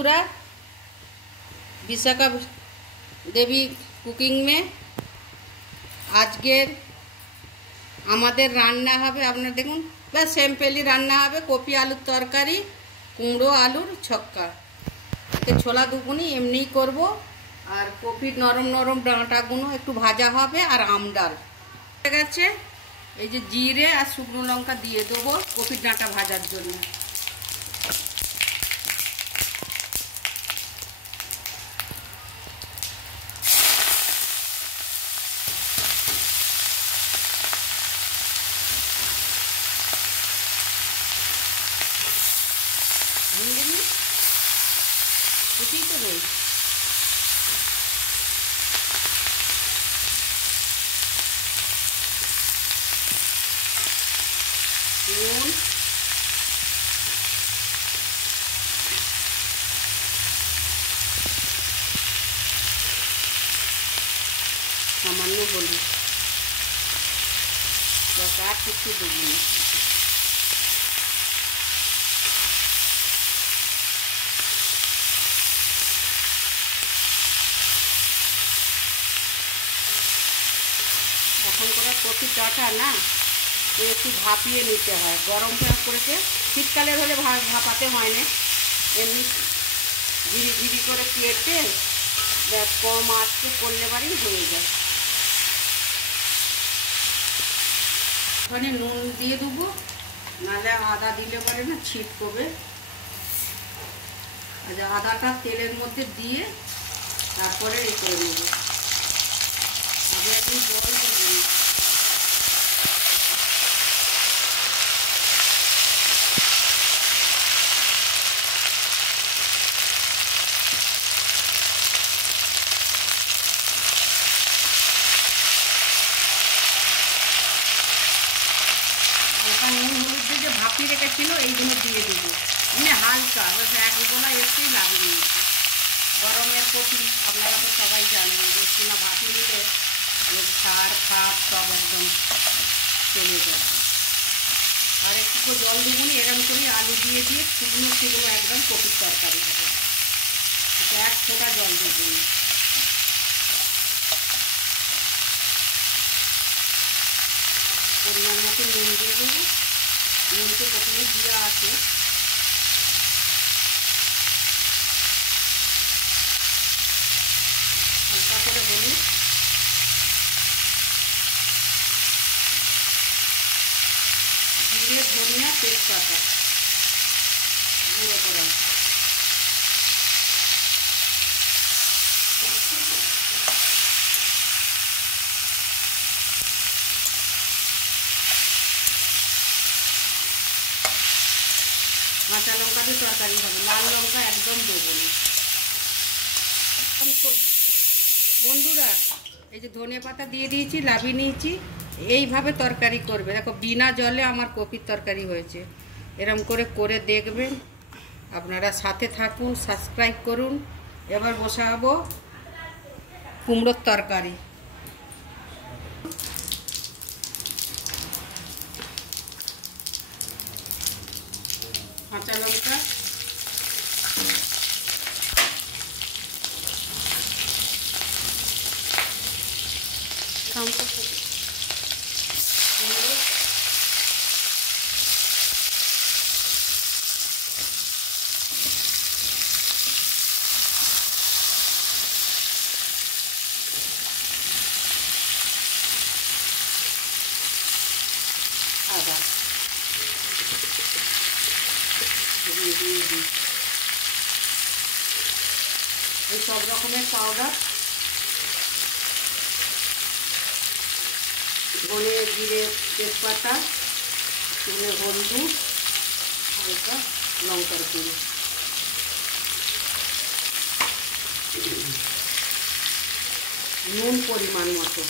पूरा विशाखा देवी कुकिंग में आजकेर आमादेर रान्ना हबे आपनारा देखुन बस सिम्पली रान्ना हबे कपि आलुर तरकारी कुमड़ो आलुर छक्का एते छोला दुगुनी एमनिई करब और कपिर नरम नरम डाँटागुलो एकटु भाजा हबे और आम डाल हये गेछे এই যে জিরে আর শুকনো লঙ্কা দিয়ে দেবো কপির ডাঁটা ভাজার জন্য। এটাই তো রয়েছে নুন সামান্য হলুদ বস আর কিছু দেবো না। এখন করে কপির ডাঁটা না একটু ভাপিয়ে নিতে হয় গরম করে শীতকালে হলে ভাপাতে হয় না এমনি ঝিরি ঝিরি করে কেটে কম আঁচে করলে বাড়ি হয়ে যায়। ওখানে নুন দিয়ে দেবো নাহলে আদা দিলে পারে না ছিট করবে। আচ্ছা আদাটা তেলের মধ্যে দিয়ে তারপরে এই করে নেবো একদিন জল দেবো নুন হলুদ দিয়ে ভাপিয়ে রেখেছিল এইগুলো দিয়ে দেবো এমনি হালকা এক গোলা একটুই লাগে নিয়েছি। গরমের কপি আপনারা তো সবাই জানেন একটু না ভাপিয়ে নিলে সার খাপ সব একদম চলে যায়। আর একটু জল দেবো এরকম করে আলু দিয়ে দিয়ে শুকনো শুকনো একদম কপির তরকারি হবে। এক ফোঁটা জল দেবো না। পরিমাণ মতো নুন দিয়ে দেবো নুনকে প্রথমে দেওয়া আছে হালকা করে হলুদ জিরে ধনিয়া তেজপাতা গুঁড়ো করা কাঁচা লঙ্কা দিয়ে তরকারি হবে লাল লঙ্কা একদম দেবো না। বন্ধুরা এই যে ধনে পাতা দিয়ে দিয়েছি লাভিয়ে নিয়েছি এইভাবে তরকারি করবে দেখো বিনা জলে আমার কপির তরকারি হয়েছে। এরম করে দেখবেন আপনারা সাথে থাকুন সাবস্ক্রাইব করুন। এবার বসাবো কুমড়োর তরকারি। কাঁচা লঙ্কা আদা এই সব রকমের পাউডার ধনে জিরে তেজপাতা হলুদ হালকা লঙ্কার গুঁড়ো নুন পরিমাণ মতো